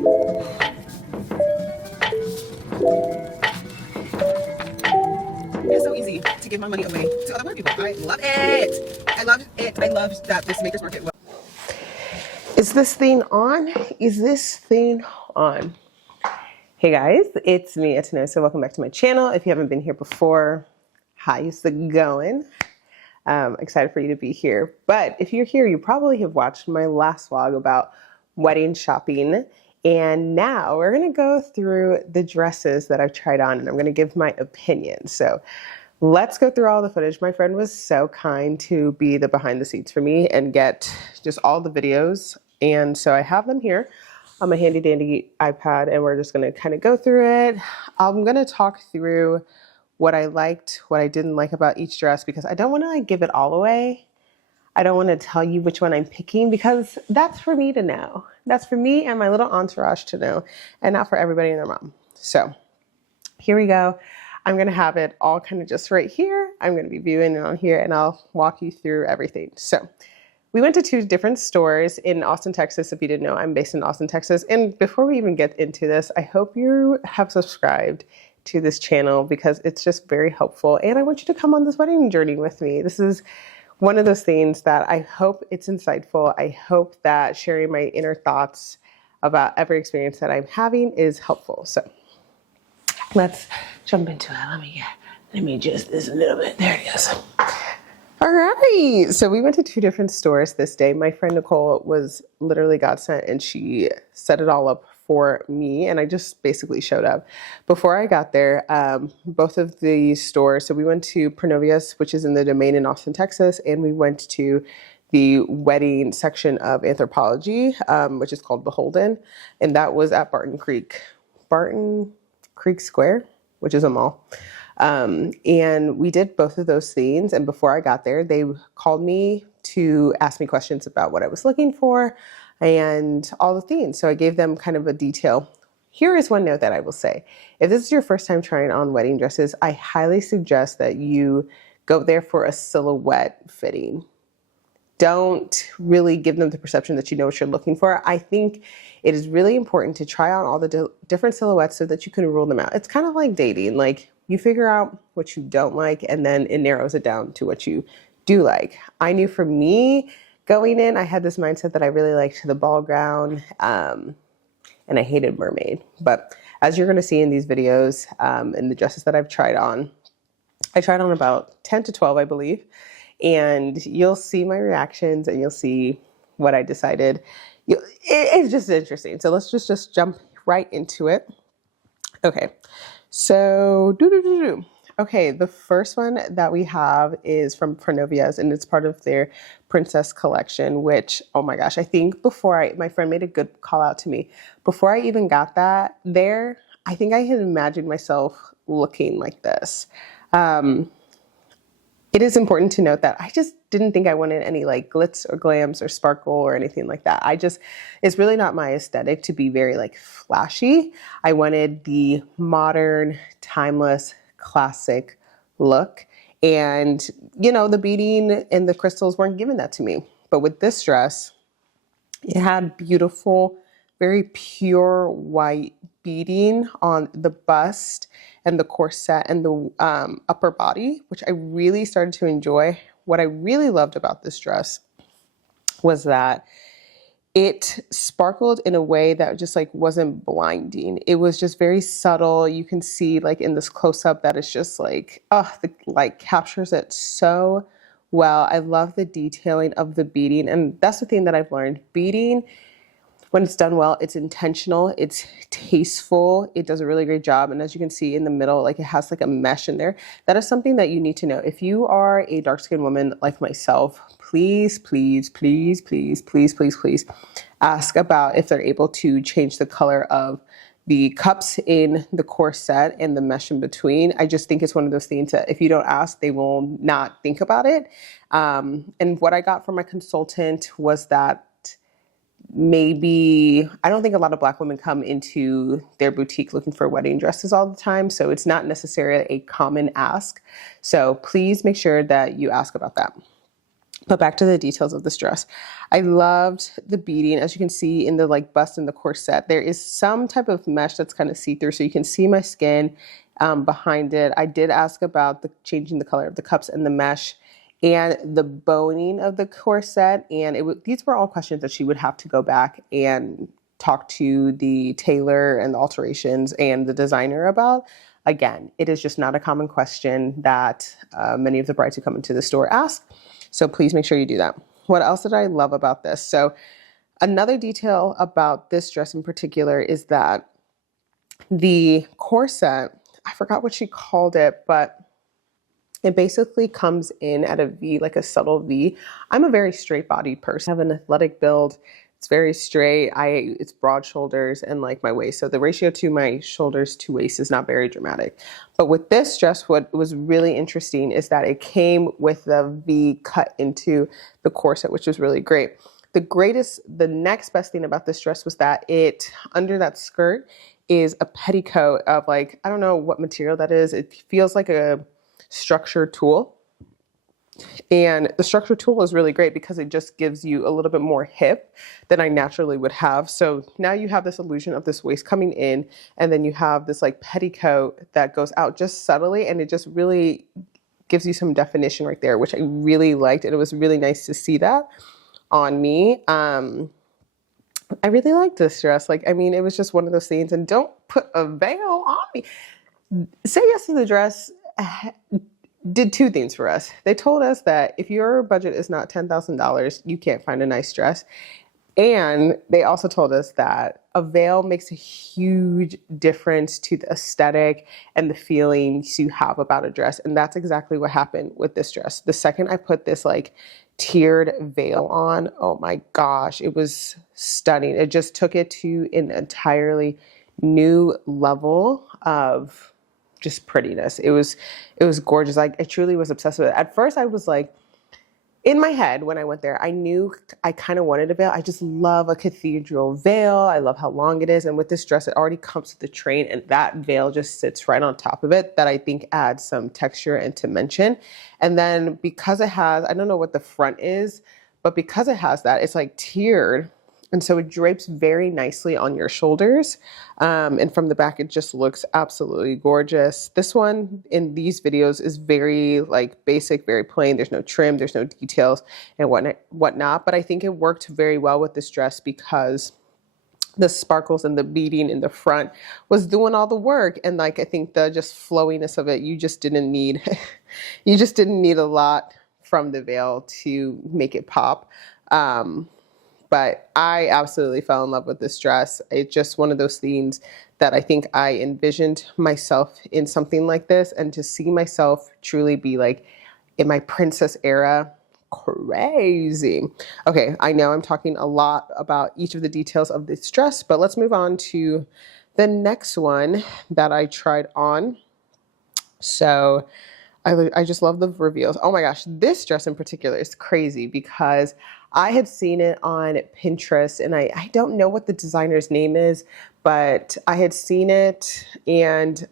It's so easy to give my money away to other white people. I love it. I love it. I love that this Maker's Market. Is this thing on? Is this thing on? Hey guys, it's me, Etano. So welcome back to my channel. If you haven't been here before, how's it going? Excited for you to be here. But if you're here, you probably have watched my last vlog about wedding shopping. And now we're going to go through the dresses that I've tried on and I'm going to give my opinion. So let's go through all the footage. My friend was so kind to be the behind the scenes for me and get just all the videos. And so I have them here on my handy dandy iPad and we're just going to kind of go through it. I'm going to talk through what I liked, what I didn't like about each dress because I don't want to like give it all away. I don't want to tell you which one I'm picking because that's for me to know. That's for me and my little entourage to know and not for everybody and their mom. So here we go. I'm going to have it all kind of just right here. I'm going to be viewing it on here and I'll walk you through everything. So we went to two different stores in Austin, Texas. If you didn't know, I'm based in Austin, Texas. And before we even get into this, I hope you have subscribed to this channel because it's just very helpful. And I want you to come on this wedding journey with me. This is one of those things that I hope it's insightful. I hope that sharing my inner thoughts about every experience that I'm having is helpful. So let's jump into it. Let me adjust this a little bit. There it goes. All right, so we went to two different stores this day. My friend Nicole was literally God sent and she set it all up for me and I just basically showed up. Before I got there, both of the stores, so we went to Pronovia's, which is in the Domain in Austin, Texas, and we went to the wedding section of Anthropologie, which is called Beholden, and that was at Barton Creek Square, which is a mall. And we did both of those things. And before I got there, they called me to ask me questions about what I was looking for and all the things. So I gave them kind of a detail. Here is one note that I will say. If this is your first time trying on wedding dresses, I highly suggest that you go there for a silhouette fitting. Don't really give them the perception that you know what you're looking for. I think it is really important to try on all the different silhouettes so that you can rule them out. It's kind of like dating. Like you figure out what you don't like and then it narrows it down to what you do like. I knew for me going in, I had this mindset that I really liked the ball gown and I hated mermaid. But as you're going to see in these videos and the dresses that I've tried on, I tried on about 10 to 12, I believe. And you'll see my reactions and you'll see what I decided. It's just interesting. So let's just jump right into it. Okay, so okay, the first one that we have is from Pronovia's and it's part of their princess collection, which, oh my gosh, I think my friend made a good call out to me. Before I even got that there, I think I had imagined myself looking like this. It is important to note that I just didn't think I wanted any like glitz or glams or sparkle or anything like that. It's really not my aesthetic to be very like flashy. I wanted the modern, timeless, classic look. And, you know, the beading and the crystals weren't giving that to me. But with this dress, it had beautiful, very pure white beading on the bust and the corset and the upper body, which I really started to enjoy. What I really loved about this dress was that it sparkled in a way that just like wasn't blinding. It was just very subtle. You can see like in this close-up that it's just like, like captures it so well. I love the detailing of the beading. And that's the thing that I've learned. Beading, when it's done well, it's intentional, it's tasteful, it does a really great job. And as you can see in the middle, like it has like a mesh in there. That is something that you need to know. If you are a dark-skinned woman like myself, please, please, please, please, please, please, please ask about if they're able to change the color of the cups in the corset and the mesh in between. I just think it's one of those things that if you don't ask, they will not think about it. And what I got from my consultant was that maybe, I don't think a lot of Black women come into their boutique looking for wedding dresses all the time. So it's not necessarily a common ask. So please make sure that you ask about that. But back to the details of this dress. I loved the beading. As you can see in the like bust and the corset, there is some type of mesh that's kind of see-through, so you can see my skin behind it. I did ask about the changing the color of the cups and the mesh and the boning of the corset, and these were all questions that she would have to go back and talk to the tailor and the alterations and the designer about. Again, it is just not a common question that many of the brides who come into the store ask. So please make sure you do that. What else did I love about this? So another detail about this dress in particular is that the corset, I forgot what she called it, but it basically comes in at a V, like a subtle V. I'm a very straight bodied person. I have an athletic build. It's very straight. It's broad shoulders and like my waist. So the ratio to my shoulders to waist is not very dramatic. But with this dress, what was really interesting is that it came with the V cut into the corset, which was really great. The next best thing about this dress was that under that skirt is a petticoat of like, I don't know what material that is. It feels like a structured tulle. And the structured tulle is really great because it just gives you a little bit more hip than I naturally would have. So now you have this illusion of this waist coming in, and then you have this like petticoat that goes out just subtly, and it just really gives you some definition right there, which I really liked. And it was really nice to see that on me. I really liked this dress. Like, I mean, it was just one of those things. And don't put a veil on me. Say Yes to the Dress did two things for us. They told us that if your budget is not $10,000, you can't find a nice dress. And they also told us that a veil makes a huge difference to the aesthetic and the feelings you have about a dress. And that's exactly what happened with this dress. The second I put this like tiered veil on, oh my gosh, it was stunning. It just took it to an entirely new level of just prettiness. It was gorgeous. Like, I truly was obsessed with it. At first I was like, in my head when I went there, I knew I kind of wanted a veil. I just love a cathedral veil. I love how long it is. And with this dress, it already comes with the train, and that veil just sits right on top of it, that I think adds some texture and dimension. And then because it has, I don't know what the front is, but because it has that, it's like tiered. And so it drapes very nicely on your shoulders. And from the back, it just looks absolutely gorgeous. This one in these videos is very like basic, very plain. There's no trim, there's no details and whatnot. But I think it worked very well with this dress because the sparkles and the beading in the front was doing all the work. And like, I think the just flowiness of it, you just didn't need, you just didn't need a lot from the veil to make it pop. But I absolutely fell in love with this dress. It's just one of those things that I think I envisioned myself in something like this, and to see myself truly be like in my princess era, crazy. Okay, I know I'm talking a lot about each of the details of this dress, but let's move on to the next one that I tried on. So I just love the reveals. Oh my gosh, this dress in particular is crazy because I had seen it on Pinterest, and I don't know what the designer's name is, but I had seen it, and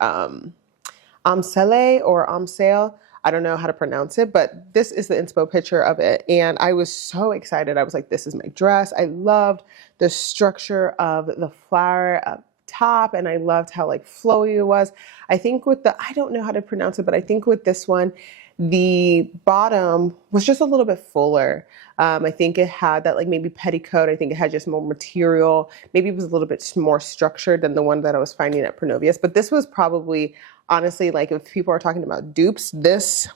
Amsele or Amsale, I don't know how to pronounce it, but this is the inspo picture of it. And I was so excited. I was like, this is my dress. I loved the structure of the flower up top, and I loved how like flowy it was. I think I don't know how to pronounce it, but I think with this one, the bottom was just a little bit fuller. I think it had that like maybe petticoat. I think it had just more material. Maybe it was a little bit more structured than the one that I was finding at Pronovius. But this was probably, honestly, like if people are talking about dupes, this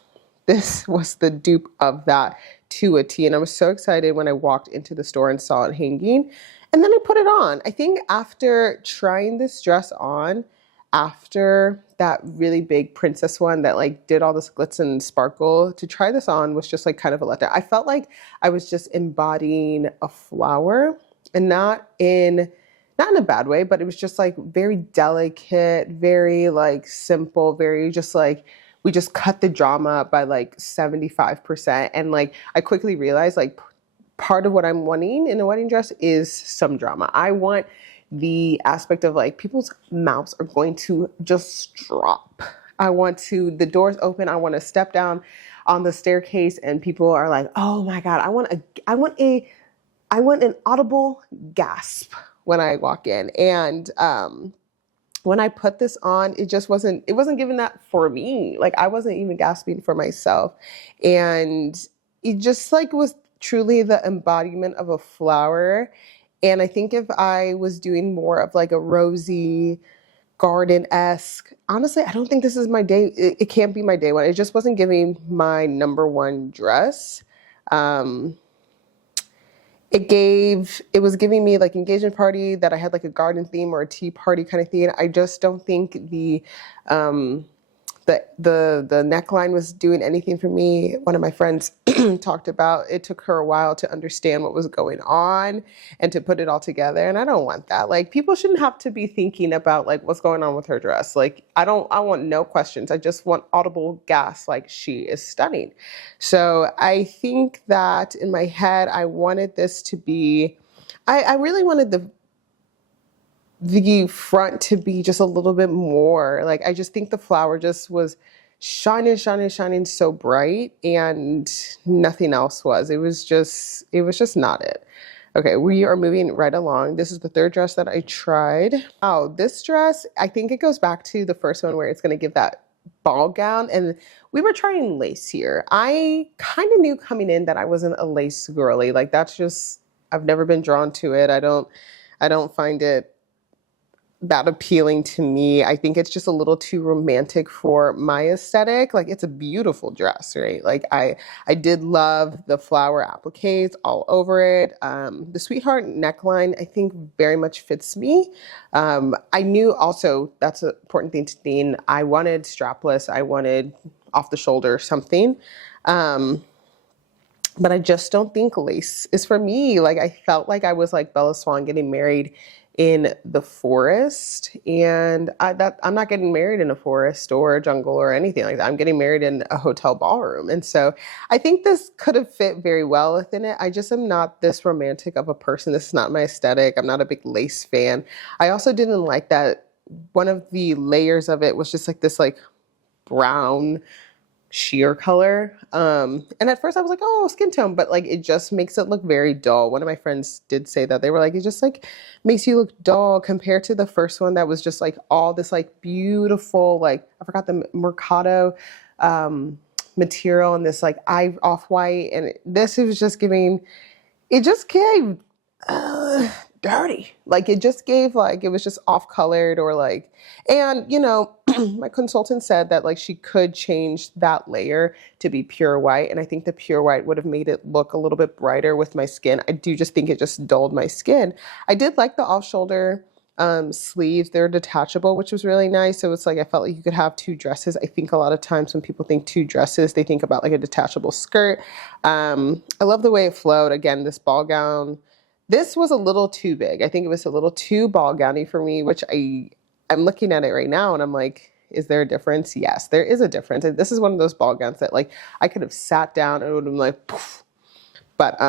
was the dupe of that to a T. And I was so excited when I walked into the store and saw it hanging. And then I put it on. I think after trying this dress on, after that really big princess one that like did all this glitz and sparkle, to try this on was just like kind of a letdown. I felt like I was just embodying a flower, and not in a bad way, but it was just like very delicate, very like simple, very just like, we just cut the drama by like 75%. And like, I quickly realized like part of what I'm wanting in a wedding dress is some drama. I want the aspect of like people's mouths are going to just drop. The doors open. I want to step down. on the staircase and people are like, oh my God, I want an audible gasp when I walk in. And when I put this on, it wasn't giving that for me. Like I wasn't even gasping for myself. And it just like was truly the embodiment of a flower. And I think if I was doing more of like a rosy, garden-esque, honestly, I don't think this is my day. It can't be my day one. It just wasn't giving my number one dress. It was giving me like engagement party that I had like a garden theme or a tea party kind of theme. I just don't think um, the neckline was doing anything for me. One of my friends talked about it took her a while to understand what was going on and to put it all together. And I don't want that. Like people shouldn't have to be thinking about like what's going on with her dress. Like I want no questions. I just want audible gasp like she is stunning. So I think that in my head, I wanted this to be, I really wanted the front to be just a little bit more. Like I just think the flower just was shining, shining, shining so bright and nothing else was. It was just not it. Okay, we are moving right along. This is the third dress that I tried. Oh, this dress, I think it goes back to the first one where it's going to give that ball gown, and we were trying lace here. I kind of knew coming in that I wasn't a lace girly. Like that's just, I've never been drawn to it. I don't find it that appealing to me. I think it's just a little too romantic for my aesthetic. Like it's a beautiful dress, right? Like I did love the flower appliques all over it. The sweetheart neckline, I think very much fits me. I knew also that's an important thing to Dean. I wanted strapless. I wanted off the shoulder something. But I just don't think lace is for me. Like I felt like I was like Bella Swan getting married in the forest, and I'm not getting married in a forest or a jungle or anything like that. I'm getting married in a hotel ballroom. And so I think this could have fit very well within it. I just am not this romantic of a person. This is not my aesthetic. I'm not a big lace fan. I also didn't like that one of the layers of it was just like this like brown sheer color. And at first I was like, oh, skin tone, but like it just makes it look very dull. One of my friends did say that. They were like, it just like makes you look dull compared to the first one that was just like all this like beautiful, like I forgot the Mercado material and this like off-white. And this was just giving, it just gave dirty. Like it just gave like, it was just off colored or like, and you know, my consultant said that like she could change that layer to be pure white. And I think the pure white would have made it look a little bit brighter with my skin. I do just think it just dulled my skin. I did like the off shoulder sleeves. They're detachable, which was really nice. So it's like, I felt like you could have two dresses. I think a lot of times when people think two dresses, they think about like a detachable skirt. I love the way it flowed. Again, this ball gown, this was a little too big. I think it was a little too ball gowny for me, which I'm looking at it right now and I'm like, is there a difference? Yes, there is a difference. And this is one of those ball gowns that like I could have sat down and it would have been like, poof. But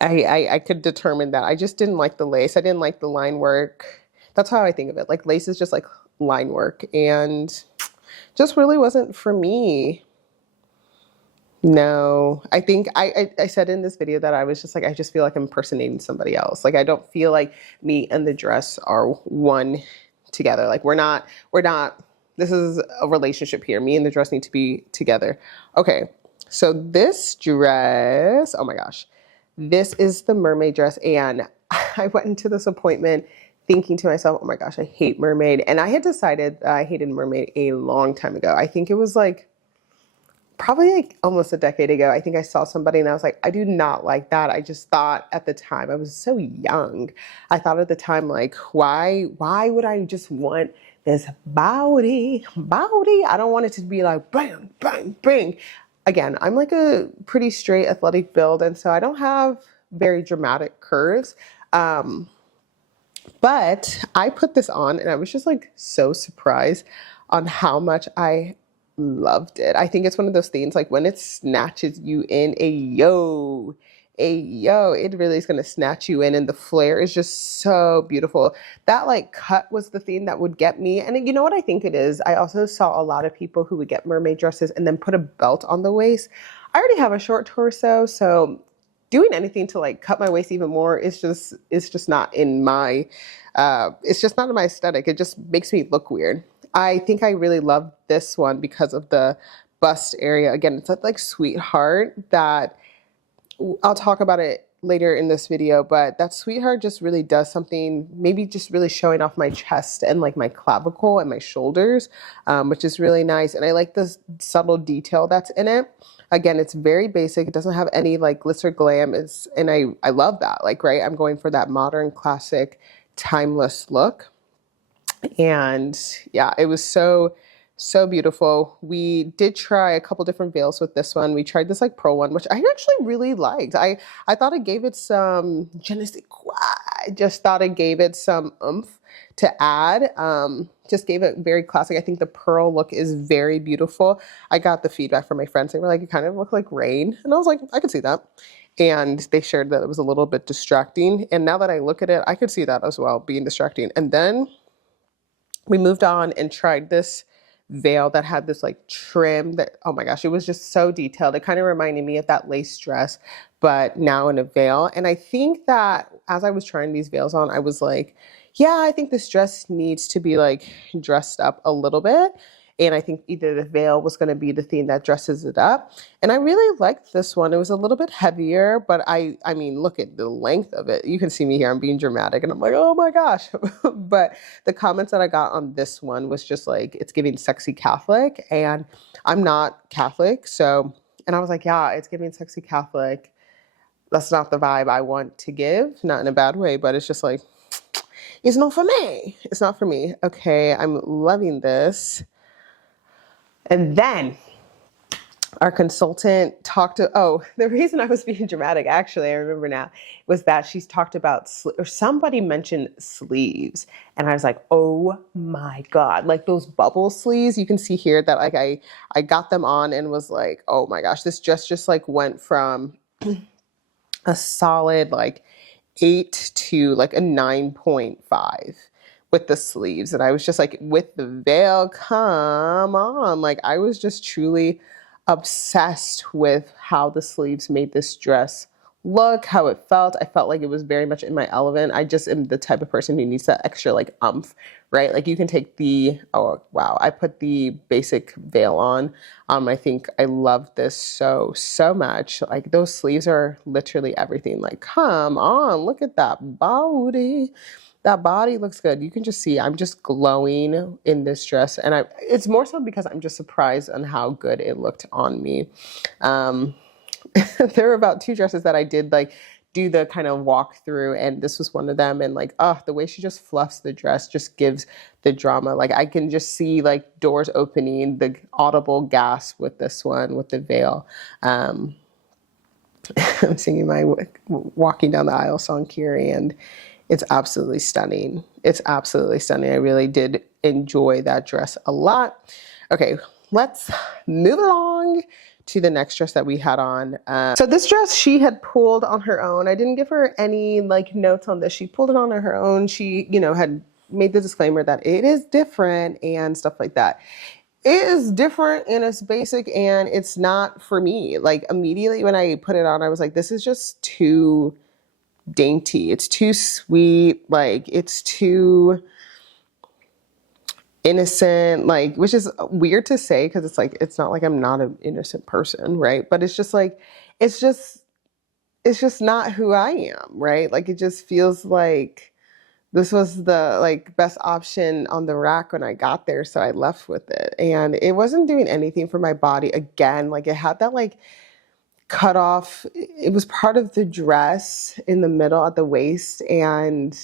I could determine that I just didn't like the lace. I didn't like the line work. That's how I think of it. Like lace is just like line work and just really wasn't for me. No, I think I said in this video that I was just like, I just feel like I'm impersonating somebody else. Like, I don't feel like me and the dress are one together. Like we're not, this is a relationship here. Me and the dress need to be together. Okay. So this dress, oh my gosh, this is the mermaid dress. And I went into this appointment thinking to myself, oh my gosh, I hate mermaid. And I had decided that I hated mermaid a long time ago. I think it was like, probably like almost a decade ago. I think I saw somebody and I was like, I do not like that. I just thought at the time, I was so young. I thought at the time, like, why would I just want this body? I don't want it to be like, bang, bang, bang. Again, I'm like a pretty straight athletic build. And so I don't have very dramatic curves. But I put this on and I was just like so surprised on how much I loved it. I think it's one of those things like when it snatches you in, yo, it really is going to snatch you in, and the flare is just so beautiful. That like cut was the thing that would get me. And you know what I think it is? I also saw a lot of people who would get mermaid dresses and then put a belt on the waist. I already have a short torso, so doing anything to like cut my waist even more is just, it's just not in my it's just not in my aesthetic. It just makes me look weird. I think I really love this one because of the bust area. Again, it's that like sweetheart that I'll talk about it later in this video, but that sweetheart just really does something, maybe just really showing off my chest and like my clavicle and my shoulders, which is really nice. And I like this subtle detail that's in it. Again, it's very basic. It doesn't have any like glitz or glam. And I love that. Like, right, I'm going for that modern, classic, timeless look. And yeah, it was so beautiful. We did try a couple different veils with this one. We tried this like pearl one, which I actually really liked. I thought it gave it some je ne sais quoi. I just thought it gave it some oomph to add. Just gave it very classic. I think the pearl look is very beautiful. I got the feedback from my friends. They were like, it kind of looked like rain. And I was like, I could see that. And they shared that it was a little bit distracting. And now that I look at it, I could see that as well, being distracting. And then we moved on and tried this veil that had this like trim that, oh my gosh, it was just so detailed. It kind of reminded me of that lace dress, but now in a veil. And I think that as I was trying these veils on, I was like, yeah, I think this dress needs to be like dressed up a little bit. And I think either the veil was going to be the thing that dresses it up. And I really liked this one. It was a little bit heavier, but I mean, look at the length of it. You can see me here. I'm being dramatic and I'm like, oh my gosh. But the comments that I got on this one was just like, it's giving sexy Catholic, and I'm not Catholic. So, and I was like, yeah, it's giving sexy Catholic. That's not the vibe I want to give. Not in a bad way, but it's just like, it's not for me. It's not for me. Okay, I'm loving this. And then our consultant talked to, oh, the reason I was being dramatic, actually, I remember now, was that she's talked about, or somebody mentioned sleeves. And I was like, oh my God, like those bubble sleeves, you can see here that like I got them on and was like, oh my gosh, this dress just like went from a solid like 8 to like a 9.5 with the sleeves. And I was just like, with the veil, come on. Like I was just truly obsessed with how the sleeves made this dress look, how it felt. I felt like it was very much in my element. I just am the type of person who needs that extra like umph, right? Like you can take the, oh wow, I put the basic veil on. I think I love this so much. Like those sleeves are literally everything. Like, come on, look at that body. That body looks good. You can just see I'm just glowing in this dress. And it's more so because I'm just surprised on how good it looked on me. There were about 2 dresses that I did like do the kind of walk through, and this was one of them. And like, oh, the way she just fluffs the dress just gives the drama. Like I can just see like doors opening, the audible gasp with this one, with the veil. I'm singing my Walking Down the Aisle song, Kiri, and it's absolutely stunning. It's absolutely stunning. I really did enjoy that dress a lot. Okay, let's move along to the next dress that we had on. So this dress she had pulled on her own. I didn't give her any like notes on this. She pulled it on her own. She, you know, had made the disclaimer that it is different and stuff like that. It is different and it's basic and it's not for me. Like immediately when I put it on, I was like, this is just too dainty. It's too sweet. Like it's too innocent, like, which is weird to say because it's like, it's not like I'm not an innocent person, right? But it's just like, it's just not who I am, right? Like it just feels like this was the like best option on the rack when I got there, so I left with it. And it wasn't doing anything for my body. Again, like it had that like cut off, it was part of the dress in the middle at the waist, and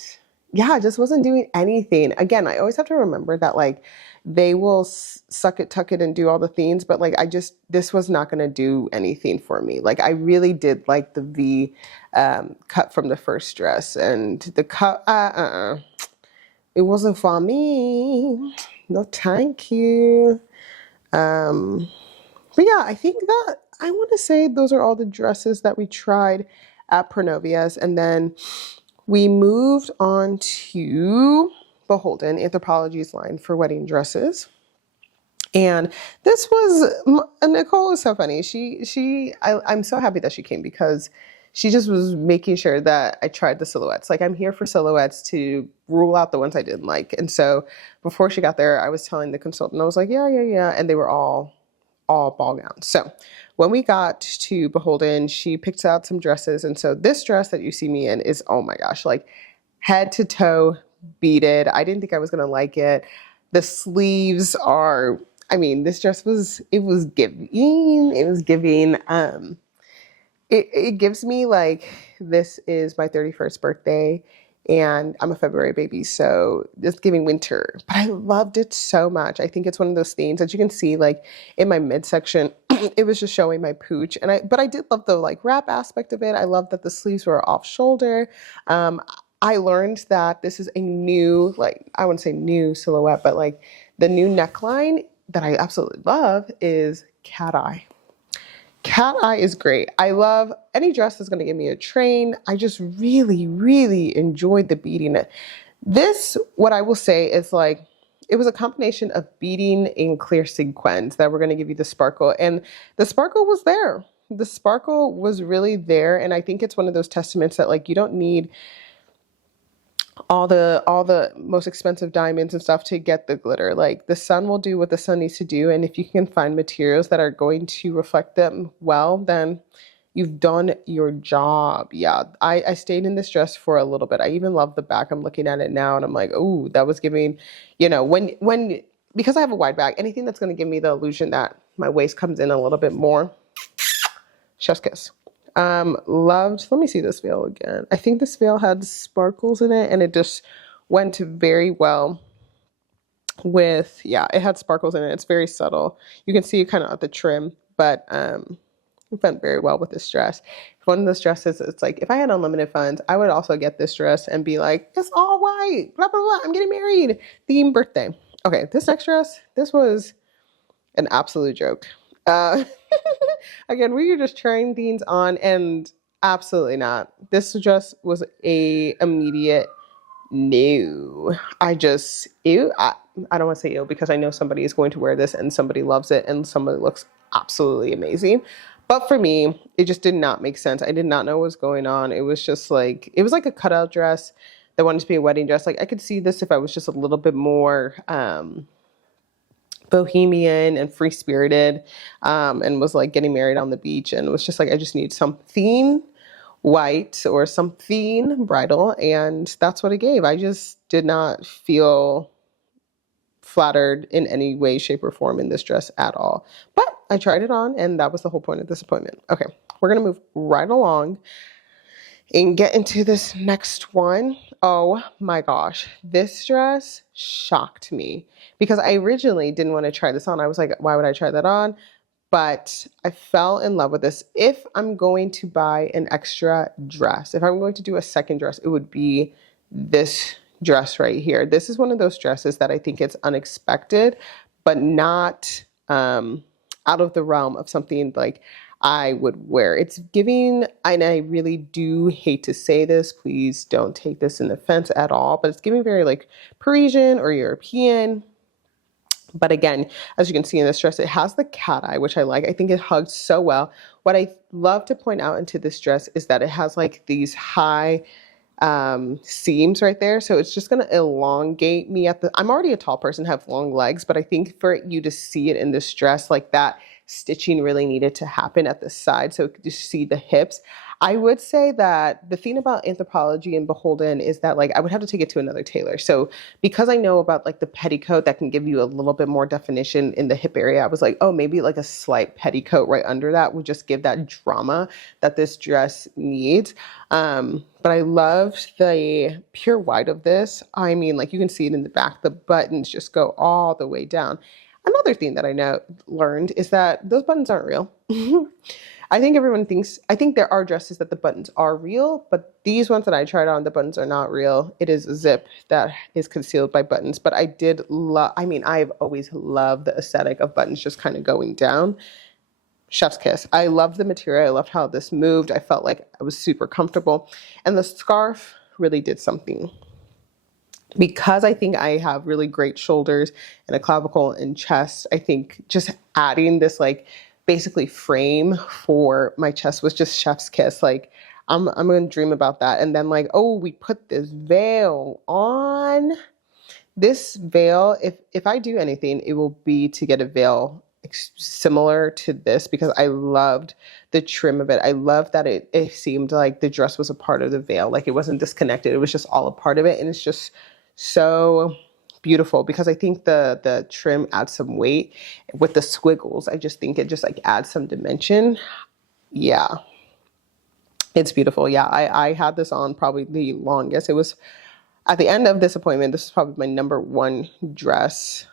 yeah, it just wasn't doing anything. Again, I always have to remember that like they will suck it, tuck it, and do all the things, but like this was not going to do anything for me. Like I really did like the V cut from the first dress, and the cut, it wasn't for me. No, thank you. But yeah, I think that I want to say those are all the dresses that we tried at Pronovia's. And then we moved on to Beholden, Anthropologie's line for wedding dresses. And this was, Nicole was so funny. I'm so happy that she came because she just was making sure that I tried the silhouettes. Like, I'm here for silhouettes to rule out the ones I didn't like. And so before she got there, I was telling the consultant, I was like, yeah. And they were all ball gowns. So when we got to Beholden, she picked out some dresses. And so this dress that you see me in is, oh my gosh, like head to toe beaded. I didn't think I was going to like it. The sleeves are, I mean, this dress was giving. It gives me like, this is my 31st birthday and I'm a February baby, so it's giving winter. But I loved it so much. I think it's one of those themes that you can see like in my midsection. It was just showing my pooch, but I did love the like wrap aspect of it. I love that the sleeves were off shoulder. I learned that this is a new, like, I wouldn't say new silhouette, but like the new neckline that I absolutely love is cat eye. Cat eye is great. I love any dress that's going to give me a train. I just really, really enjoyed the beading. This, what I will say is like, it was a combination of beading in clear sequins that were going to give you the sparkle. And the sparkle was there. The sparkle was really there. And I think it's one of those testaments that like, you don't need all the most expensive diamonds and stuff to get the glitter. Like, the sun will do what the sun needs to do. And if you can find materials that are going to reflect them well, then you've done your job. Yeah, I stayed in this dress for a little bit. I even love the back. I'm looking at it now and I'm like, oh, that was giving, because I have a wide back, anything that's going to give me the illusion that my waist comes in a little bit more, chef's kiss. Loved, let me see this veil again. I think this veil had sparkles in it and it just went very well with, it had sparkles in it. It's very subtle. You can see it kind of at the trim, but it went very well with this dress. One of those dresses, it's like, if I had unlimited funds, I would also get this dress and be like, it's all white, blah, blah, blah. I'm getting married, theme birthday. Okay, this next dress, this was an absolute joke. Again, we were just trying things on and absolutely not. This just was a immediate no. I don't want to say ew because I know somebody is going to wear this and somebody loves it and somebody looks absolutely amazing. But for me, it just did not make sense. I did not know what was going on. It was just like, it was like a cutout dress that wanted to be a wedding dress. Like, I could see this if I was just a little bit more, bohemian and free-spirited, and was like getting married on the beach, and it was just like, I just need something white or something bridal, and that's what it gave. I just did not feel flattered in any way, shape, or form in this dress at all. But I tried it on, and that was the whole point of this appointment. Okay, we're gonna move right along and get into this next one. Oh my gosh, this dress shocked me because I originally didn't want to try this on. I was like, why would I try that on? But I fell in love with this. If I'm going to buy an extra dress, if I'm going to do a second dress, it would be this dress right here. This is one of those dresses that I think it's unexpected, but not out of the realm of something like I would wear. It's giving, and I really do hate to say this, please don't take this in offense at all, but it's giving very like Parisian or European. But again, as you can see in this dress, it has the cat eye, which I like. I think it hugs so well. What I love to point out into this dress is that it has like these high seams right there. So it's just going to elongate me I'm already a tall person, have long legs, but I think for you to see it in this dress, like that stitching really needed to happen at the side. So you see the hips. I would say that the thing about Anthropologie and Beholden is that like I would have to take it to another tailor. So because I know about like the petticoat that can give you a little bit more definition in the hip area, I was like, oh, maybe like a slight petticoat right under that would just give that drama that this dress needs. But I loved the pure white of this. I mean, like you can see it in the back, the buttons just go all the way down. Another thing that I learned is that those buttons aren't real. I think there are dresses that the buttons are real, but these ones that I tried on, the buttons are not real. It is a zip that is concealed by buttons, but I've always loved the aesthetic of buttons just kind of going down. chef's kiss. I loved the material. I loved how this moved. I felt like I was super comfortable. And the scarf really did something. Because I think I have really great shoulders and a clavicle and chest, I think just adding this like basically frame for my chest was just chef's kiss. Like I'm gonna dream about that. And then like, oh, we put this veil on. This veil, if I do anything, it will be to get a veil similar to this, because I loved the trim of it. I loved that it seemed like the dress was a part of the veil. Like it wasn't disconnected. It was just all a part of it. And it's just so beautiful, because I think the trim adds some weight with the squiggles. I just think it just like adds some dimension. Yeah, it's beautiful. Yeah, I had this on probably the longest. It was at the end of this appointment. This is probably my number one dress.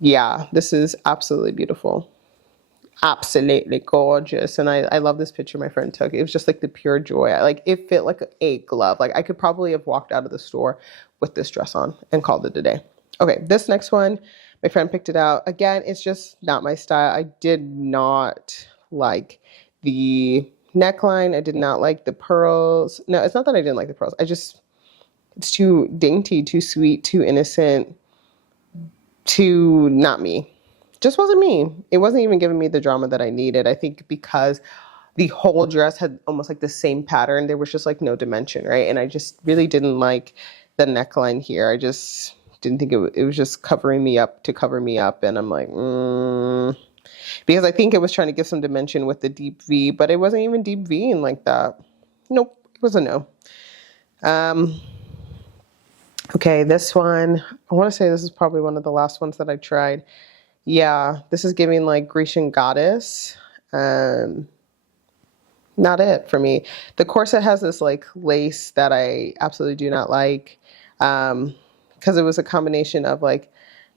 Yeah, this is absolutely beautiful. Absolutely gorgeous. And I love this picture my friend took. It was just like the pure joy. Like it fit like a glove. Like I could probably have walked out of the store with this dress on and called it a day. Okay, this next one, my friend picked it out. Again, it's just not my style. I did not like the neckline. I did not like the pearls. No, it's not that I didn't like the pearls. It's too dainty, too sweet, too innocent, too not me. Just wasn't me. It wasn't even giving me the drama that I needed. I think because the whole dress had almost like the same pattern, there was just like no dimension, right? And I just really didn't like the neckline here. I just didn't think it was just covering me up to cover me up. And I'm like, because I think it was trying to give some dimension with the deep V, but it wasn't even deep Ving like that. Nope, it was a no. Okay, this one, I want to say this is probably one of the last ones that I tried. Yeah, this is giving like Grecian goddess. Not it for me. The corset has this like lace that I absolutely do not like. Because it was a combination of like,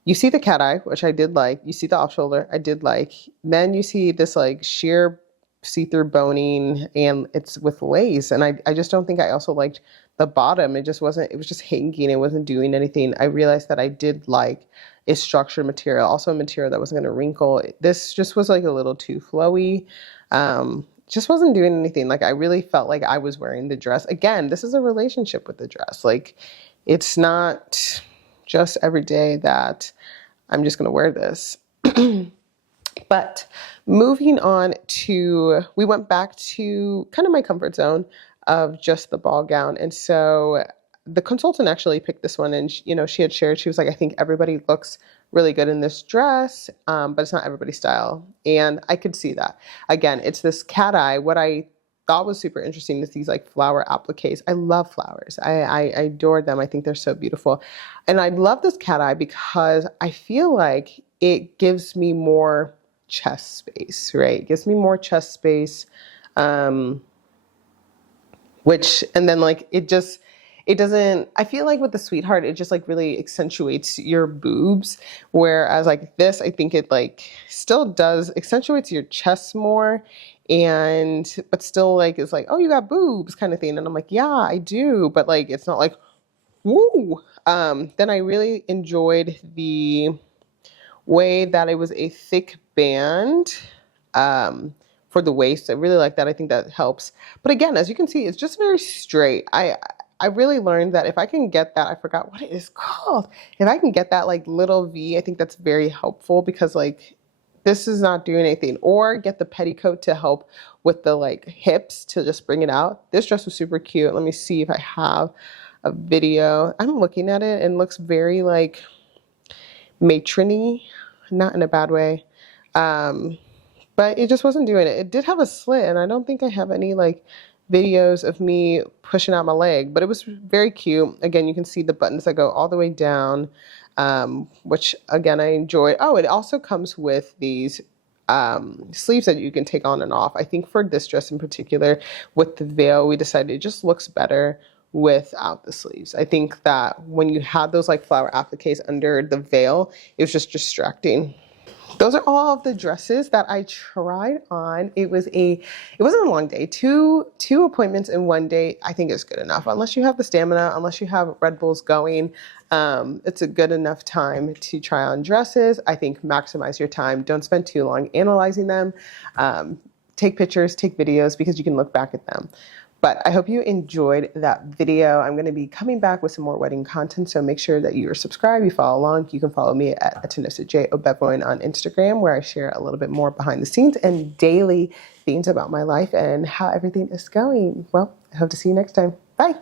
you see the cat eye, which I did like. You see the off shoulder, I did like. Then you see this like sheer see-through boning, and it's with lace. And I just don't think I also liked the bottom. It just wasn't, it was just hanging. It wasn't doing anything. I realized that I did like a structured material, also a material that wasn't going to wrinkle. This just was like a little too flowy. Just wasn't doing anything. Like I really felt like I was wearing the dress. Again, this is a relationship with the dress. Like it's not just every day that I'm just going to wear this. But moving on to, we went back to kind of my comfort zone of just the ball gown. And so the consultant actually picked this one, and she had shared, she was like, I think everybody looks really good in this dress, but it's not everybody's style. And I could see that. Again, it's this cat eye. What I thought was super interesting is these like flower appliques. I love flowers. I adore them. I think they're so beautiful. And I love this cat eye because I feel like it gives me more chest space, right? It gives me more chest space. Which, and then like, it doesn't, I feel like with the sweetheart, it just like really accentuates your boobs. Whereas like this, I think it like still does accentuates your chest more, but still like, it's like, oh, you got boobs kind of thing. And I'm like, yeah, I do. But like, it's not like, woo. Then I really enjoyed the way that it was a thick band, for the waist. I really like that. I think that helps. But again, as you can see, it's just very straight. I really learned that if I can get that, I forgot what it is called. If I can get that like little V, I think that's very helpful, because like this is not doing anything. Or get the petticoat to help with the like hips to just bring it out. This dress was super cute. Let me see if I have a video. I'm looking at it and it looks very like matron-y, not in a bad way. But it just wasn't doing it. It did have a slit, and I don't think I have any like videos of me pushing out my leg, but it was very cute. Again, you can see the buttons that go all the way down, which again, I enjoyed. Oh, it also comes with these sleeves that you can take on and off. I think for this dress in particular, with the veil, we decided it just looks better without the sleeves. I think that when you had those like flower appliques under the veil, it was just distracting. those are all of the dresses that I tried on. It wasn't a long day. Two appointments in one day, I think is good enough. Unless you have the stamina, unless you have Red Bulls going, it's a good enough time to try on dresses. I think maximize your time. Don't spend too long analyzing them. Take pictures, take videos, because you can look back at them. But I hope you enjoyed that video. I'm going to be coming back with some more wedding content, so make sure that you're subscribed, you follow along. You can follow me at Atanissa J. Obevoin on Instagram, where I share a little bit more behind the scenes and daily things about my life and how everything is going. Well, I hope to see you next time. Bye.